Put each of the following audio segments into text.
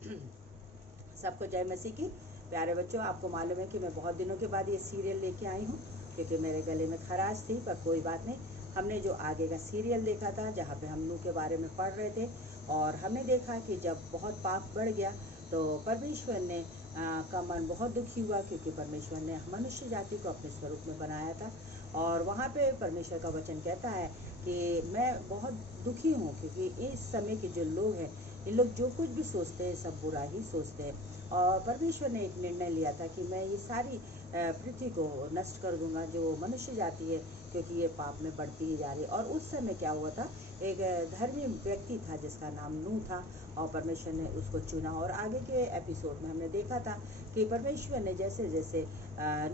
सबको जय मसीह की। प्यारे बच्चों, आपको मालूम है कि मैं बहुत दिनों के बाद ये सीरियल लेके आई हूँ, क्योंकि मेरे गले में खराश थी, पर कोई बात नहीं। हमने जो आगे का सीरियल देखा था, जहाँ पे हम नूह के बारे में पढ़ रहे थे, और हमने देखा कि जब बहुत पाप बढ़ गया तो परमेश्वर ने का मन बहुत दुखी हुआ, क्योंकि परमेश्वर ने मनुष्य जाति को अपने स्वरूप में बनाया था। और वहाँ पे परमेश्वर का वचन कहता है कि मैं बहुत दुखी हूँ, क्योंकि इस समय के जो लोग हैं, ये लोग जो कुछ भी सोचते हैं सब बुरा ही सोचते हैं। और परमेश्वर ने एक निर्णय लिया था कि मैं ये सारी पृथ्वी को नष्ट कर दूंगा, जो मनुष्य जाति है, क्योंकि ये पाप में बढ़ती ही जा रही है। और उस समय क्या हुआ था, एक धर्मी व्यक्ति था जिसका नाम नूह था, और परमेश्वर ने उसको चुना। और आगे के एपिसोड में हमने देखा था कि परमेश्वर ने जैसे जैसे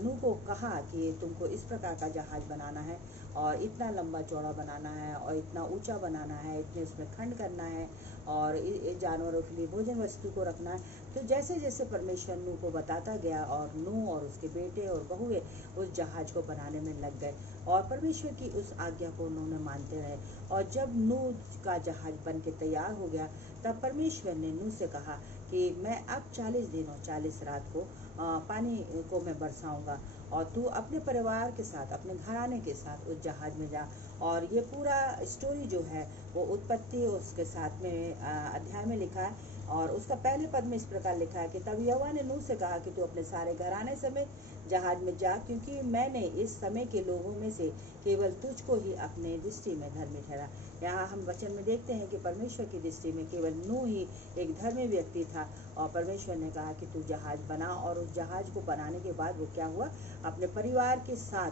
नूह को कहा कि तुमको इस प्रकार का जहाज बनाना है, और इतना लंबा चौड़ा बनाना है, और इतना ऊंचा बनाना है, इतने उसमें खंड करना है, और जानवरों के लिए भोजन वस्तु को रखना है। तो जैसे जैसे परमेश्वर नूह को बताता गया, और नूह और उसके बेटे और बहुएं उस जहाज को बनाने में लग गए, और परमेश्वर की उस आज्ञा को उन्होंने मानते रहे। और जब नूह का जहाज बन के तैयार हो गया, तब परमेश्वर ने नूह से कहा कि मैं अब 40 दिन और 40 रात को पानी को मैं बरसाऊंगा, और तू अपने परिवार के साथ, अपने घराने के साथ उस जहाज में जा। और ये पूरा स्टोरी जो है वो उत्पत्ति उसके साथ में अध्याय में लिखा है, और उसका पहले पद में इस प्रकार लिखा है कि तब यहोवा ने नूह से कहा कि तू अपने सारे घराने समेत जहाज में जा, क्योंकि मैंने इस समय के लोगों में से केवल तुझको ही अपने दृष्टि में धर्मी ठहरा। यहाँ हम वचन में देखते हैं कि परमेश्वर की दृष्टि में केवल नूह ही एक धर्मी व्यक्ति था, और परमेश्वर ने कहा कि तू जहाज बना। और उस जहाज को बनाने के बाद वो क्या हुआ, अपने परिवार के साथ,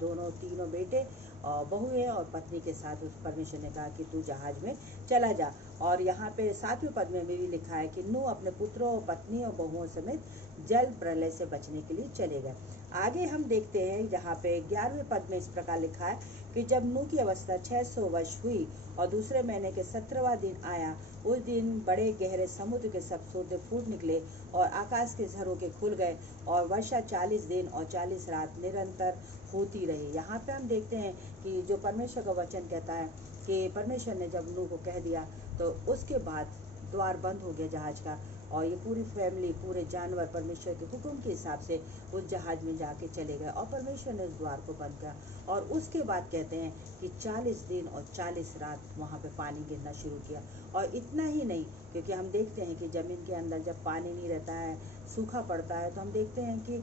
दोनों तीनों बेटे और बहुएं और पत्नी के साथ उस परमेश्वर ने कहा कि तू जहाज में चला जा। और यहाँ पे 7वें पद में भी लिखा है कि नूह अपने पुत्रों और पत्नी और बहुओं समेत जल प्रलय से बचने के लिए चले गए। आगे हम देखते हैं जहाँ पे 11वें पद में इस प्रकार लिखा है कि जब नूह की अवस्था 600 वर्ष हुई और दूसरे महीने के 17वां दिन आया, उस दिन बड़े गहरे समुद्र के सब सोते फूट निकले, और आकाश के झरोखे खुल गए, और वर्षा 40 दिन और 40 रात निरंतर होती रही। यहाँ पे हम देखते हैं कि जो परमेश्वर का वचन कहता है कि परमेश्वर ने जब नूह को कह दिया, तो उसके बाद द्वार बंद हो गया जहाज का, और ये पूरी फैमिली, पूरे जानवर परमेश्वर के हुक्म के हिसाब से उस जहाज में जाके चले गए, और परमेश्वर ने उस द्वार को बंद किया। और उसके बाद कहते हैं कि 40 दिन और 40 रात वहाँ पे पानी गिरना शुरू किया। और इतना ही नहीं, क्योंकि हम देखते हैं कि ज़मीन के अंदर जब पानी नहीं रहता है, सूखा पड़ता है, तो हम देखते हैं कि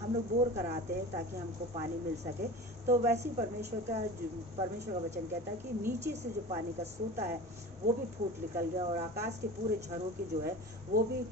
हम लोग बोर कराते हैं ताकि हमको पानी मिल सके। तो वैसे ही परमेश्वर का वचन कहता है कि नीचे से जो पानी का सोता है वो भी फूट निकल गया, और आकाश के पूरे झरोखे जो है वो भी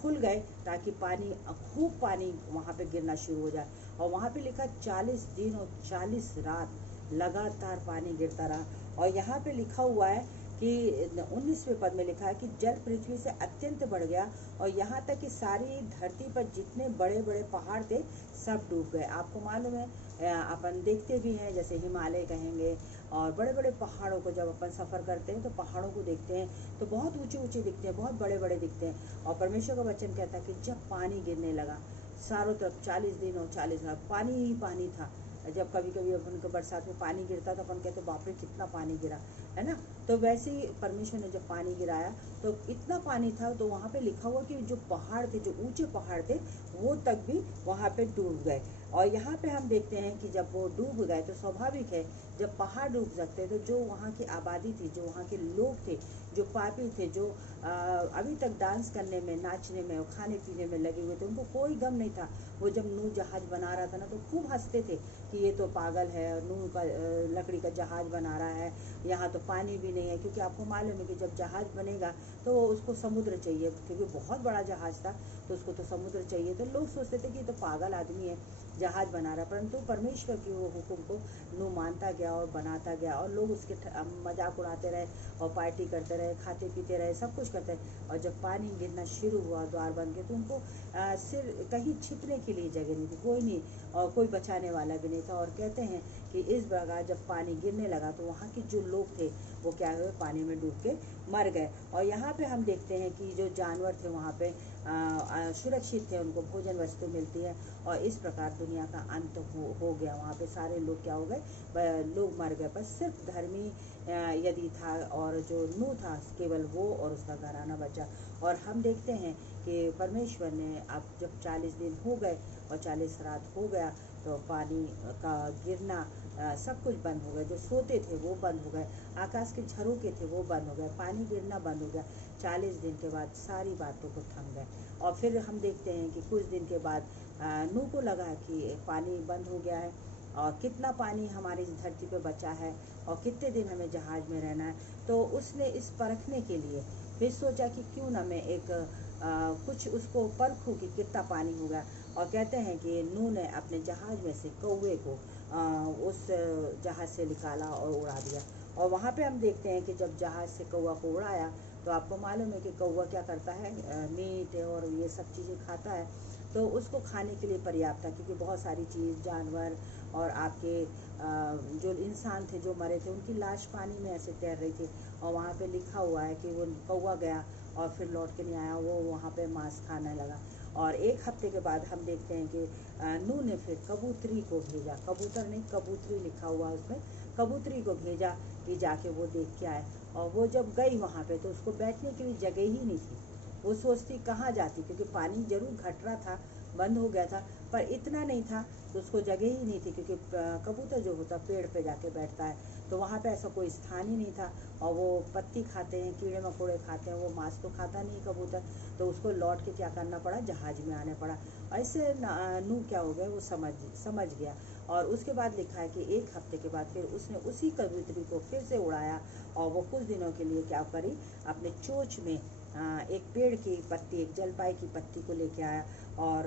खुल गए, ताकि पानी, खूब पानी वहाँ पे गिरना शुरू हो जाए। और वहाँ पे लिखा 40 दिन और 40 रात लगातार पानी गिरता रहा। और यहाँ पे लिखा हुआ है कि 19वें पद में लिखा है कि जल पृथ्वी से अत्यंत बढ़ गया, और यहाँ तक कि सारी धरती पर जितने बड़े बड़े पहाड़ थे सब डूब गए। आपको मालूम है, अपन देखते भी हैं, जैसे हिमालय कहेंगे, और बड़े बड़े पहाड़ों को जब अपन सफ़र करते हैं तो पहाड़ों को देखते हैं तो बहुत ऊंचे ऊंचे दिखते हैं, बहुत बड़े बड़े दिखते हैं। और परमेश्वर का वचन कहता है कि जब पानी गिरने लगा चारों तरफ, 40 दिन और 40 रात पानी ही पानी था। जब कभी कभी अपन को बरसात में पानी गिरता तो अपन कहते बाप रे कितना पानी गिरा, है ना। तो वैसे ही परमेश्वर ने जब पानी गिराया तो इतना पानी था, तो वहाँ पे लिखा हुआ कि जो पहाड़ थे, जो ऊंचे पहाड़ थे, वो तक भी वहाँ पे डूब गए। और यहाँ पे हम देखते हैं कि जब वो डूब गए तो स्वाभाविक है, जब पहाड़ डूब सकते हैं तो जो वहाँ की आबादी थी, जो वहाँ के लोग थे, जो पापी थे, जो अभी तक डांस करने में, नाचने में और खाने पीने में लगे हुए थे, उनको कोई गम नहीं था। वो जब नूह जहाज बना रहा था ना, तो खूब हंसते थे कि ये तो पागल है, नूह का लकड़ी का जहाज बना रहा है, यहाँ तो पानी भी नहीं है। क्योंकि आपको मालूम है कि जब जहाज बनेगा तो उसको समुद्र चाहिए, क्योंकि बहुत बड़ा जहाज था तो उसको तो समुद्र चाहिए। तो लोग सोचते थे कि ये तो पागल आदमी है, जहाज बना रहा। परंतु परमेश्वर की वो हुक्म को नूह मानता गया और बनाता गया, और लोग उसके मजाक उड़ाते रहे और पार्टी करते रहे, खाते पीते रहे, सब कुछ करते रहे। और जब पानी गिरना शुरू हुआ द्वार बन के, तो उनको सिर कहीं छिपने के लिए जगह नहीं थी, कोई नहीं, और कोई बचाने वाला भी नहीं था। और कहते हैं कि इस प्रकार जब पानी गिरने लगा तो वहाँ के जो लोग थे वो क्या हुए, पानी में डूब के मर गए। और यहाँ पे हम देखते हैं कि जो जानवर थे वहाँ पे सुरक्षित थे, उनको भोजन वस्तु मिलती है, और इस प्रकार दुनिया का अंत हो गया। वहाँ पे सारे लोग क्या हो गए, लोग मर गए, बस सिर्फ धर्मी यदि था, और जो नूह था केवल वो और उसका घराना बचा। और हम देखते हैं कि परमेश्वर ने अब जब 40 दिन हो गए और 40 रात हो गया तो पानी का गिरना सब कुछ बंद हो गया। जो सोते थे वो बंद हो गए, आकाश के झरोखे थे वो बंद हो गए, पानी गिरना बंद हो गया। 40 दिन के बाद सारी बातों को थम गए। और फिर हम देखते हैं कि कुछ दिन के बाद नूह को लगा कि पानी बंद हो गया है और कितना पानी हमारी इस धरती पे बचा है और कितने दिन हमें जहाज में रहना है। तो उसने इस परखने के लिए फिर सोचा कि क्यों ना मैं एक कुछ उसको परखूं कि कितना पानी होगा। और कहते हैं कि नूह ने अपने जहाज में से कौवे को उस जहाज से निकाला और उड़ा दिया। और वहाँ पे हम देखते हैं कि जब जहाज से कौवा को उड़ाया तो आपको मालूम है कि कौवा क्या करता है, मीट और ये सब चीज़ें खाता है। तो उसको खाने के लिए पर्याप्त था, क्योंकि बहुत सारी चीज़ जानवर और आपके जो इंसान थे जो मरे थे उनकी लाश पानी में ऐसे तैर रही थी। और वहाँ पे लिखा हुआ है कि वो कौवा गया और फिर लौट के नहीं आया, वो वहाँ पे मांस खाने लगा। और एक हफ्ते के बाद हम देखते हैं कि नूह ने फिर कबूतरी को भेजा, कबूतर नहीं कबूतरी लिखा हुआ उसमें, कबूतरी को भेजा कि जाके वो देख के आए। और वो जब गई वहाँ पे तो उसको बैठने के लिए जगह ही नहीं थी। वो सोचती कहाँ जाती, क्योंकि पानी जरूर घट रहा था, बंद हो गया था, पर इतना नहीं था तो उसको जगह ही नहीं थी, क्योंकि कबूतर जो होता पेड़ पे जाके बैठता है, तो वहाँ पे ऐसा कोई स्थान ही नहीं था। और वो पत्ती खाते हैं, कीड़े मकोड़े खाते हैं, वो मांस तो खाता नहीं कबूतर। तो उसको लौट के क्या करना पड़ा, जहाज में आने पड़ा। ऐसे नूह क्या हो गया, वो समझ गया। और उसके बाद लिखा है कि एक हफ्ते के बाद फिर उसने उसी कबूतरी को फिर से उड़ाया और वो कुछ दिनों के लिए क्या करी, अपने चोंच में एक पेड़ की पत्ती, एक जलपाई की पत्ती को लेके आया। और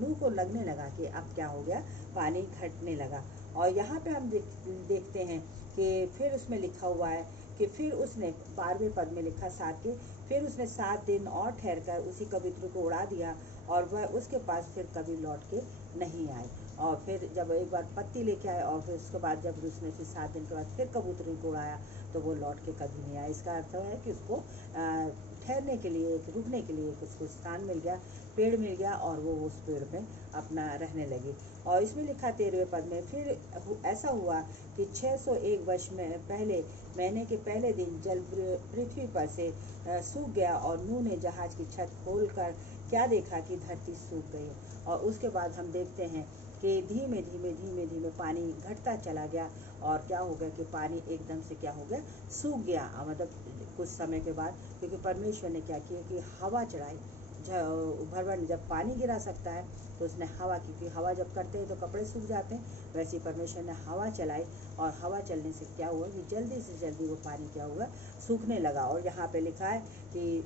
नूह को लगने लगा कि अब क्या हो गया, पानी घटने लगा। और यहाँ पे हम देखते हैं कि फिर उसमें लिखा हुआ है कि फिर उसने 12वें पद में लिखा 7 के, फिर उसने 7 दिन और ठहर कर उसी कबूतर को उड़ा दिया और वह उसके पास फिर कभी लौट के नहीं आए। और फिर जब एक बार पत्ती लेके आए और फिर उसके बाद जब उसने फिर 7 दिन के बाद फिर कबूतरी को उड़ाया तो वो लौट के कभी नहीं आया। इसका अर्थ है कि उसको ठहरने के लिए, रुकने के लिए उसको स्थान मिल गया, पेड़ मिल गया और वो उस पेड़ में अपना रहने लगी। और इसमें लिखा 13वें पद में, फिर ऐसा हुआ कि 601 वर्ष में पहले महीने के पहले दिन जल पृथ्वी पर से सूख गया और नूह ने जहाज की छत खोलकर क्या देखा कि धरती सूख गई। और उसके बाद हम देखते हैं कि धीमे धीमे पानी घटता चला गया और क्या हो गया कि पानी एकदम से क्या हो गया, सूख गया। मतलब कुछ समय के बाद, क्योंकि परमेश्वर ने क्या किया कि हवा चढ़ाई। भगवान ने जब पानी गिरा सकता है तो उसने हवा की, क्योंकि हवा जब करते हैं तो कपड़े सूख जाते हैं, वैसे ही परमेश्वर ने हवा चलाई और हवा चलने से क्या हुआ कि जल्दी से जल्दी वो पानी क्या हुआ, सूखने लगा। और यहाँ पे लिखा है कि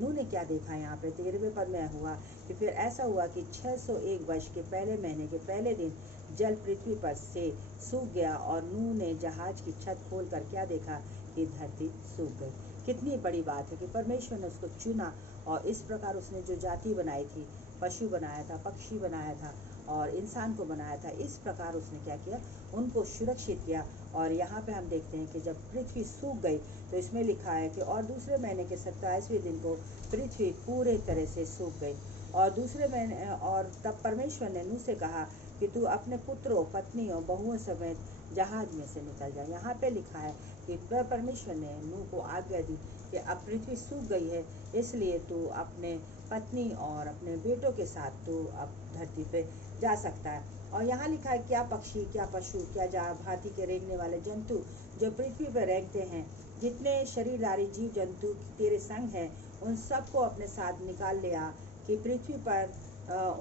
नूह ने क्या देखा, यहाँ पे 13वें पद में हुआ कि फिर ऐसा हुआ कि 601 वर्ष के पहले महीने के पहले दिन जल पृथ्वी पर से सूख गया और नूह ने जहाज की छत खोल कर क्या देखा कि धरती सूख गई। कितनी बड़ी बात है कि परमेश्वर ने उसको चुना और इस प्रकार उसने जो जाति बनाई थी, पशु बनाया था, पक्षी बनाया था और इंसान को बनाया था, इस प्रकार उसने क्या किया, उनको सुरक्षित किया। और यहाँ पे हम देखते हैं कि जब पृथ्वी सूख गई तो इसमें लिखा है कि और दूसरे महीने के 27वें दिन को पृथ्वी पूरे तरह से सूख गई। और दूसरे महीने, और तब परमेश्वर ने नूह से कहा कि तू अपने पुत्रों, पत्नियों, बहुओं समेत जहाज में से निकल जा। यहाँ पे लिखा है कि परमेश्वर ने नूह को आज्ञा दी कि अब पृथ्वी सूख गई है, इसलिए तू अपने पत्नी और अपने बेटों के साथ तू अब धरती पे जा सकता है। और यहाँ लिखा है क्या पक्षी, क्या पशु, क्या भांति के रेंगने वाले जंतु जो पृथ्वी पर रेंगते हैं, जितने शरीरधारी जीव जंतु तेरे संग हैं, उन सबको अपने साथ निकाल ले आ कि पृथ्वी पर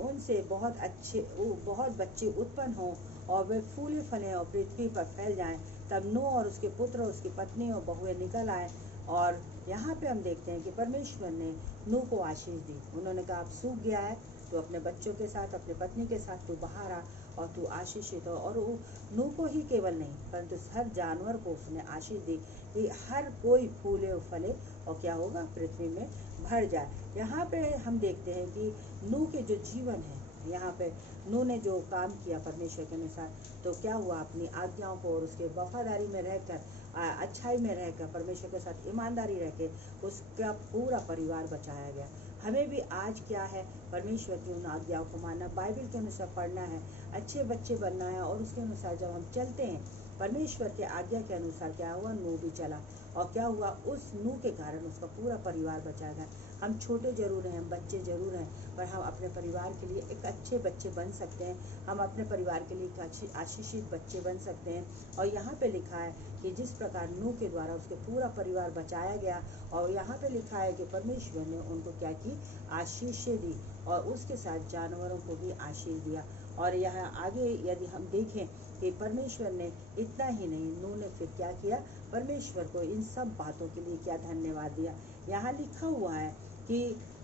उनसे बहुत बच्चे उत्पन्न हों और वे फूले फलें और पृथ्वी पर फैल जाएं। तब नूह और उसके पुत्र, उसकी पत्नी और बहुएं निकल आए। और यहाँ पे हम देखते हैं कि परमेश्वर ने नूह को आशीष दी। उन्होंने कहा अब सूख गया है तो अपने बच्चों के साथ, अपने पत्नी के साथ तू बाहर आ और तू आशीषित हो। और वो नूह को ही केवल नहीं परंतु हर जानवर को उसने आशीष दी कि हर कोई फूले और फले और क्या होगा, पृथ्वी में भर जाए। यहाँ पे हम देखते हैं कि नूह के जो जीवन है, यहाँ पे नूह ने जो काम किया परमेश्वर के अनुसार, तो क्या हुआ, अपनी आज्ञाओं को और उसके वफादारी में रहकर, अच्छाई में रहकर, परमेश्वर के साथ ईमानदारी रह के उसका पूरा परिवार बचाया गया। हमें भी आज क्या है, परमेश्वर की उन आज्ञाओं को मानना, बाइबल के अनुसार पढ़ना है, अच्छे बच्चे बनना है और उसके अनुसार जब हम चलते हैं परमेश्वर के आज्ञा के अनुसार क्या हुआ, नूह भी चला। और क्या हुआ, उस नूह के कारण उसका पूरा परिवार बचा गया। हम छोटे जरूर हैं, हम बच्चे जरूर हैं, पर हम अपने परिवार के लिए एक अच्छे बच्चे बन सकते हैं। हम अपने परिवार के लिए एक अच्छी आशीषित बच्चे बन सकते हैं। और यहाँ पे लिखा है कि जिस प्रकार नूह के द्वारा उसके पूरा परिवार बचाया गया, और यहाँ पे लिखा है कि परमेश्वर ने उनको क्या की, आशीषें दी, और उसके साथ जानवरों को भी आशीष दिया। और यहाँ आगे यदि हम देखें कि परमेश्वर ने इतना ही नहीं, नूह ने फिर क्या किया, परमेश्वर को इन सब बातों के लिए क्या धन्यवाद दिया। यहाँ लिखा हुआ है कि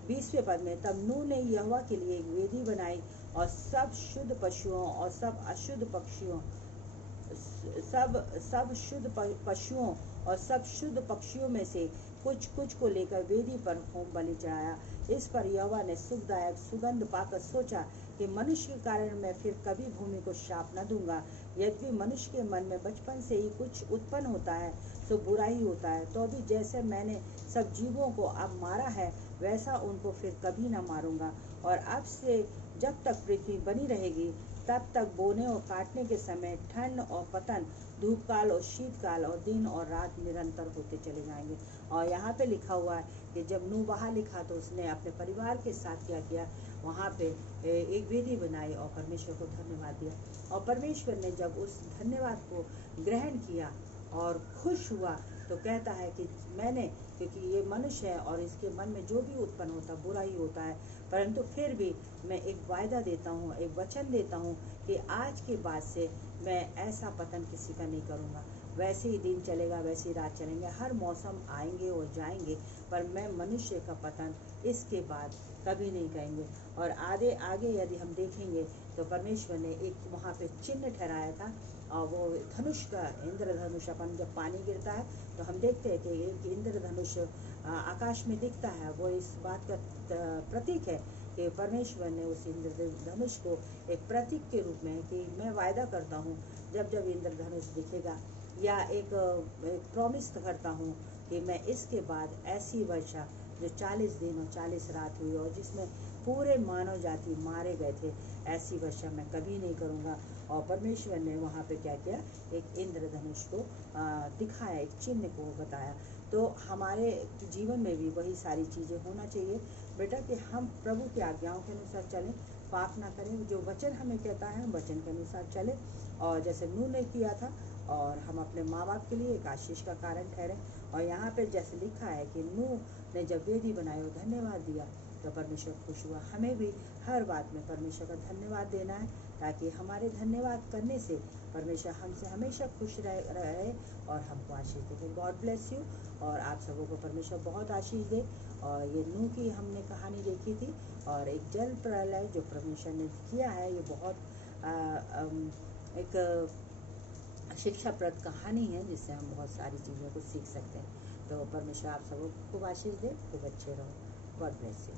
20वें पद में, तब नूह ने यहोवा के लिए एक वेदी बनाई और सब शुद्ध पशुओं और सब अशुद्ध पक्षियों सब शुद्ध पशुओं और सब शुद्ध पक्षियों में से कुछ कुछ को लेकर वेदी पर होम बलि चढ़ाया। इस पर यहोवा ने सुखदायक सुगंध पाकर सोचा कि मनुष्य के कारण मैं फिर कभी भूमि को शाप न दूंगा। यद्यपि मनुष्य के मन में बचपन से ही कुछ उत्पन्न होता है तो बुरा ही होता है, तो भी जैसे मैंने सब जीवों को अब मारा है वैसा उनको फिर कभी न मारूंगा। और अब से जब तक पृथ्वी बनी रहेगी तब तक बोने और काटने के समय ठंड और पतन, धूप काल और शीतकाल और दिन और रात निरंतर होते चले जाएंगे। और यहाँ पे लिखा हुआ है कि जब नूह वहाँ लिखा तो उसने अपने परिवार के साथ क्या किया, वहाँ पे एक वेदी बनाई और परमेश्वर को धन्यवाद दिया। और परमेश्वर ने जब उस धन्यवाद को ग्रहण किया और खुश हुआ तो कहता है कि मैंने, क्योंकि ये मनुष्य है और इसके मन में जो भी उत्पन्न होता बुरा ही होता है, परंतु फिर भी मैं एक वायदा देता हूँ, एक वचन देता हूँ कि आज के बाद से मैं ऐसा पतन किसी का नहीं करूँगा। वैसे ही दिन चलेगा, वैसे ही रात चलेंगे, हर मौसम आएंगे और जाएंगे, पर मैं मनुष्य का पतन इसके बाद कभी नहीं करेंगे। और आगे यदि हम देखेंगे तो परमेश्वर ने एक वहाँ पे चिन्ह ठहराया था, और वो धनुष का, इंद्रधनुष। अपन जब पानी गिरता है तो हम देखते हैं कि एक इंद्रधनुष आकाश में दिखता है। वो इस बात का प्रतीक है कि परमेश्वर ने उस इंद्रधनुष को एक प्रतीक के रूप में, कि मैं वायदा करता हूँ जब जब इंद्रधनुष दिखेगा, या एक प्रॉमिस करता हूँ कि मैं इसके बाद ऐसी वर्षा जो 40 दिन और 40 रात हुई और जिसमें पूरे मानव जाति मारे गए थे, ऐसी वर्षा मैं कभी नहीं करूँगा। और परमेश्वर ने वहाँ पे क्या किया, एक इंद्रधनुष को दिखाया, एक चिन्ह को बताया। तो हमारे जीवन में भी वही सारी चीज़ें होना चाहिए बेटा, कि हम प्रभु की आज्ञाओं के अनुसार चलें, पाप ना करें, जो वचन हमें कहता है हम वचन के अनुसार चलें। और जैसे नूह ने किया था, और हम अपने माँ बाप के लिए एक आशीष का कारण ठहरे। और यहाँ पे जैसे लिखा है कि नूह ने जब वेदी बनाई और धन्यवाद दिया तो परमेश्वर खुश हुआ। हमें भी हर बात में परमेश्वर का धन्यवाद देना है, ताकि हमारे धन्यवाद करने से परमेश्वर हमसे हमेशा खुश रहे और हमको आशीष दे। गॉड ब्लेस यू, और आप सबों को परमेश्वर बहुत आशीष दे। और ये नूह की हमने कहानी देखी थी, और एक जल प्रलय जो परमेश्वर ने किया है, ये बहुत एक शिक्षाप्रद कहानी है जिससे हम बहुत सारी चीज़ों को सीख सकते हैं। तो परमेश्वर आप सबको खूब आशीष दे, खूब अच्छे रहो। God bless you.